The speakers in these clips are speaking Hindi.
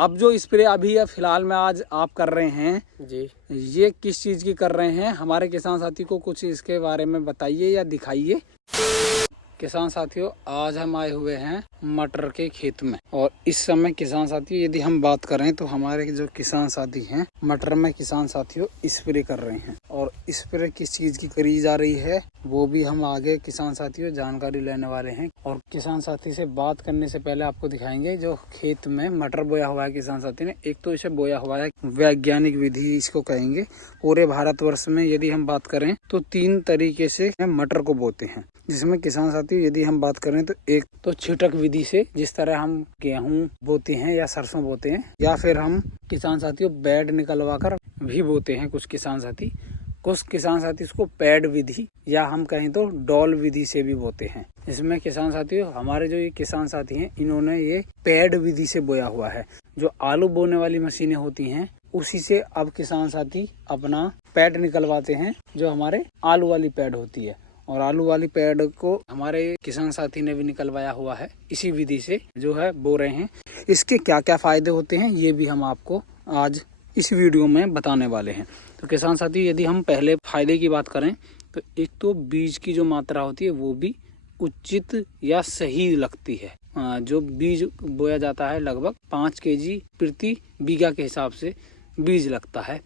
अब जो स्प्रे अभी या फिलहाल में आज आप कर रहे हैं जी, ये किस चीज़ की कर रहे हैं, हमारे किसान साथी को कुछ इसके बारे में बताइए या दिखाइए। किसान साथियों, आज हम आए हुए हैं मटर के खेत में और इस समय किसान साथियों यदि हम बात करें तो हमारे जो किसान साथी हैं मटर में किसान साथियों स्प्रे कर रहे हैं और स्प्रे किस चीज की करी जा रही है वो भी हम आगे किसान साथियों जानकारी लेने वाले हैं। और किसान साथी से बात करने से पहले आपको दिखाएंगे जो खेत में मटर बोया हुआ है किसान साथी ने। एक तो इसे बोया हुआ है वैज्ञानिक विधि इसको कहेंगे। पूरे भारतवर्ष में यदि हम बात करें तो 3 तरीके से मटर को बोते हैं, जिसमें किसान साथी यदि हम बात करें तो एक तो छिटक विधि से, जिस तरह हम गेहूं बोते हैं या सरसों बोते हैं, या फिर हम किसान साथियों बेड निकलवा कर भी बोते हैं कुछ किसान साथी। कुछ किसान साथी इसको पैड विधि या हम कहें तो डॉल विधि से भी बोते हैं। इसमें किसान साथियों हमारे जो ये किसान साथी हैं इन्होंने ये पैड विधि से बोया हुआ है। जो आलू बोने वाली मशीनें होती हैं उसी से अब किसान साथी अपना पैड निकलवाते हैं, जो हमारे आलू वाली पैड होती है। और आलू वाली पैड को हमारे किसान साथी ने भी निकलवाया हुआ है, इसी विधि से जो है बो रहे हैं। इसके क्या क्या फायदे होते हैं ये भी हम आपको आज इस वीडियो में बताने वाले हैं। तो किसान साथी यदि हम पहले फायदे की बात करें तो एक तो बीज की जो मात्रा होती है वो भी उचित या सही लगती है। जो बीज बोया जाता है लगभग 5 केजी प्रति बीघा के हिसाब से बीज लगता है।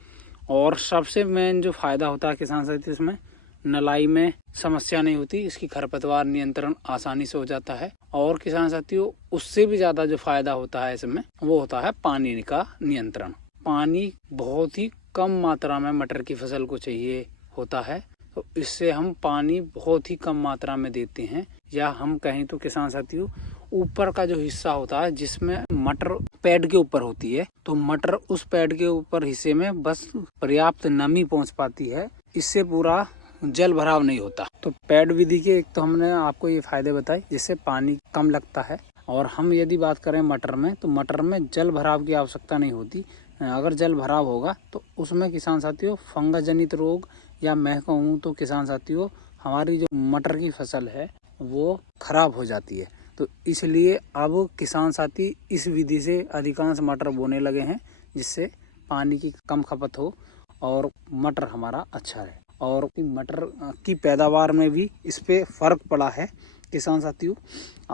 और सबसे मेन जो फायदा होता है किसान साथी इसमें नलाई में समस्या नहीं होती, इसकी खरपतवार नियंत्रण आसानी से हो जाता है। और किसान साथियों उससे भी ज्यादा जो फायदा होता है इसमें वो होता है पानी का नियंत्रण। पानी बहुत ही कम मात्रा में मटर की फसल को चाहिए होता है, तो इससे हम पानी बहुत ही कम मात्रा में देते हैं। या हम कहें तो किसान साथियों ऊपर का जो हिस्सा होता है जिसमें मटर पैड के ऊपर होती है, तो मटर उस पैड के ऊपर हिस्से में बस पर्याप्त नमी पहुंच पाती है, इससे पूरा जल भराव नहीं होता। तो पैड विधि के एक तो हमने आपको ये फायदे बताए जिससे पानी कम लगता है। और हम यदि बात करें मटर में तो मटर में जल भराव की आवश्यकता नहीं होती। अगर जल भराव होगा तो उसमें किसान साथियों फंगस जनित रोग या मैं कहूँ तो किसान साथियों हमारी जो मटर की फसल है वो खराब हो जाती है। तो इसलिए अब किसान साथी इस विधि से अधिकांश मटर बोने लगे हैं, जिससे पानी की कम खपत हो और मटर हमारा अच्छा है। और मटर की पैदावार में भी इस पे फर्क पड़ा है किसान साथियों।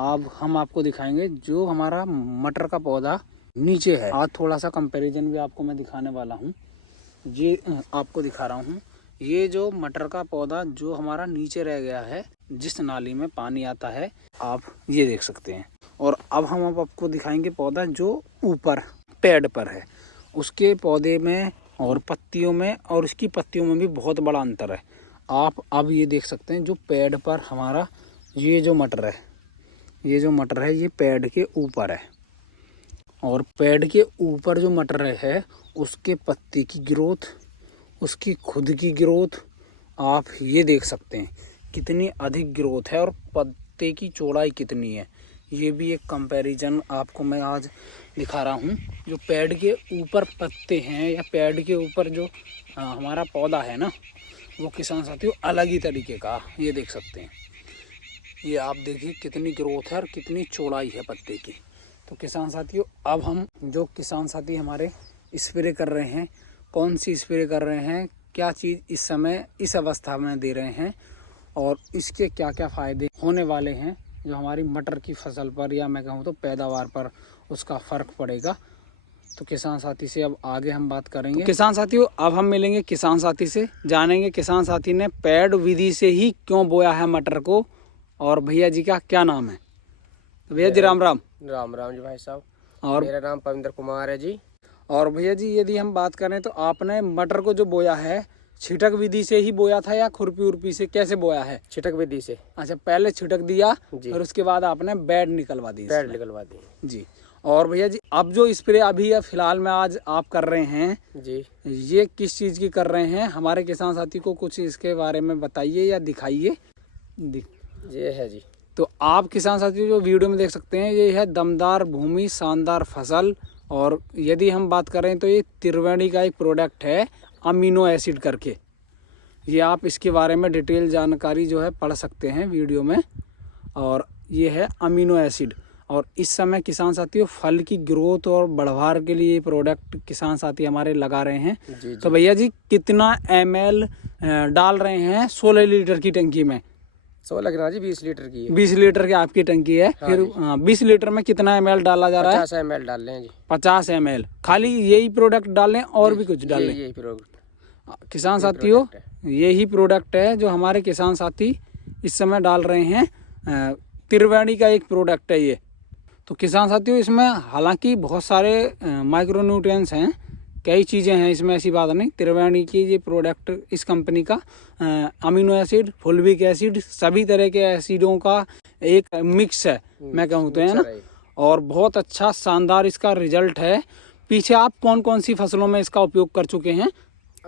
अब हम आपको दिखाएंगे जो हमारा मटर का पौधा नीचे है। आज थोड़ा सा कंपैरिजन भी आपको मैं दिखाने वाला हूँ। ये आपको दिखा रहा हूँ, ये जो मटर का पौधा जो हमारा नीचे रह गया है, जिस नाली में पानी आता है आप ये देख सकते हैं। और अब हम आपको दिखाएंगे पौधा जो ऊपर पेड़ पर है, उसके पौधे में और पत्तियों में और इसकी पत्तियों में भी बहुत बड़ा अंतर है। आप अब ये देख सकते हैं जो पेड़ पर हमारा ये जो मटर है, ये पेड़ के ऊपर है। और पेड़ के ऊपर जो मटर है उसके पत्ती की ग्रोथ, उसकी खुद की ग्रोथ आप ये देख सकते हैं कितनी अधिक ग्रोथ है और पत्ते की चौड़ाई कितनी है। ये भी एक कंपैरिजन आपको मैं आज दिखा रहा हूँ। जो पेड़ के ऊपर पत्ते हैं या पेड़ के ऊपर जो हमारा पौधा है ना, वो किसान साथियों अलग ही तरीके का ये देख सकते हैं। ये आप देखिए कितनी ग्रोथ है और कितनी चौड़ाई है पत्ते की। तो किसान साथियों अब हम जो किसान साथी हमारे स्प्रे कर रहे हैं, कौन सी स्प्रे कर रहे हैं, क्या चीज़ इस समय इस अवस्था में दे रहे हैं और इसके क्या क्या फ़ायदे होने वाले हैं जो हमारी मटर की फसल पर या मैं कहूँ तो पैदावार पर उसका फ़र्क पड़ेगा। तो किसान साथी से अब आगे हम बात करेंगे। तो किसान साथियों अब हम मिलेंगे किसान साथी से, जानेंगे किसान साथी ने पैड विधि से ही क्यों बोया है मटर को और भैया जी का क्या नाम है। तो भैया जी राम राम। राम राम जी भाई साहब। और मेरा नाम पविंद्र कुमार है जी। और भैया जी यदि हम बात करें तो आपने मटर को जो बोया है छिटक विधि से ही बोया था या खुरपी उर्पी से, कैसे बोया है? छिटक विधि से। अच्छा, पहले छिटक दिया और उसके बाद आपने बेड निकलवा दी जी। और भैया जी अब जो स्प्रे अभी या फिलहाल में आज आप कर रहे हैं जी, ये किस चीज की कर रहे हैं, हमारे किसान साथी को कुछ इसके बारे में बताइए या दिखाइए। ये है जी। तो आप किसान साथी जो वीडियो में देख सकते हैं ये है दमदार भूमि शानदार फसल। और यदि हम बात करें तो ये त्रिवेणी का एक प्रोडक्ट है अमीनो एसिड करके। ये आप इसके बारे में डिटेल जानकारी जो है पढ़ सकते हैं वीडियो में। और ये है अमीनो एसिड और इस समय किसान साथियों फल की ग्रोथ और बढ़वार के लिए प्रोडक्ट किसान साथी हमारे लगा रहे हैं। जी। तो भैया जी कितना ml डाल रहे हैं 16 लीटर की टंकी में? 16 गिना जी, 20 लीटर की है। 20 लीटर की आपकी टंकी है। हाँ फिर 20 लीटर में कितना ml डाला जा रहा है? 50 ml डाल लें जी। 50 ml। खाली यही प्रोडक्ट डालें और भी कुछ डालें? यही प्रोडक्ट किसान साथियों यही प्रोडक्ट है जो हमारे किसान साथी इस समय डाल रहे हैं। त्रिवेणी का एक प्रोडक्ट है ये। तो किसान साथियों इसमें हालांकि बहुत सारे माइक्रोन्यूट्रिएंट्स हैं, कई चीज़ें हैं इसमें, ऐसी बात नहीं। त्रिवेणी की ये प्रोडक्ट इस कंपनी का अमीनो एसिड, फुलविक एसिड, सभी तरह के एसिडों का एक मिक्स है मैं कहूँ तो, है ना। और बहुत अच्छा शानदार इसका रिजल्ट है। पीछे आप कौन कौन सी फसलों में इसका उपयोग कर चुके हैं?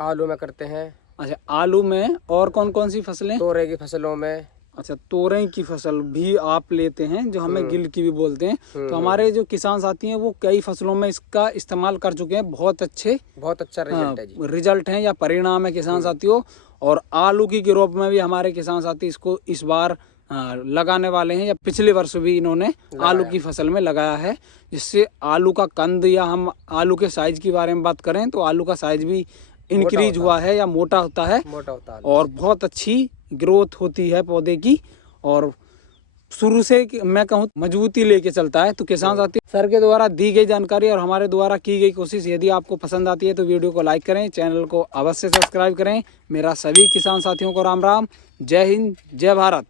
आलू में करते हैं। अच्छा, आलू में। और कौन कौन सी फसलें? तोरई की फसलों में। अच्छा, तोरई की फसल भी आप लेते हैं, जो हमें गिल की भी बोलते हैं। तो हमारे जो किसान साथी हैं वो कई फसलों में इसका इस्तेमाल कर चुके हैं। बहुत अच्छा रिजल्ट है जी। रिजल्ट है या परिणाम है किसान साथियों। और आलू की ग्रोथ में भी हमारे किसान साथी इसको इस बार लगाने वाले हैं, या पिछले वर्ष भी इन्होंने आलू की फसल में लगाया है, जिससे आलू का कंद, या हम आलू के साइज के बारे में बात करें तो आलू का साइज भी इंक्रीज हुआ है या मोटा होता है। और बहुत अच्छी ग्रोथ होती है पौधे की, और शुरू से मैं कहूँ मजबूती लेके चलता है। तो किसान साथी सर के द्वारा दी गई जानकारी और हमारे द्वारा की गई कोशिश यदि आपको पसंद आती है तो वीडियो को लाइक करें, चैनल को अवश्य सब्सक्राइब करें। मेरा सभी किसान साथियों को राम राम, जय हिंद, जय भारत।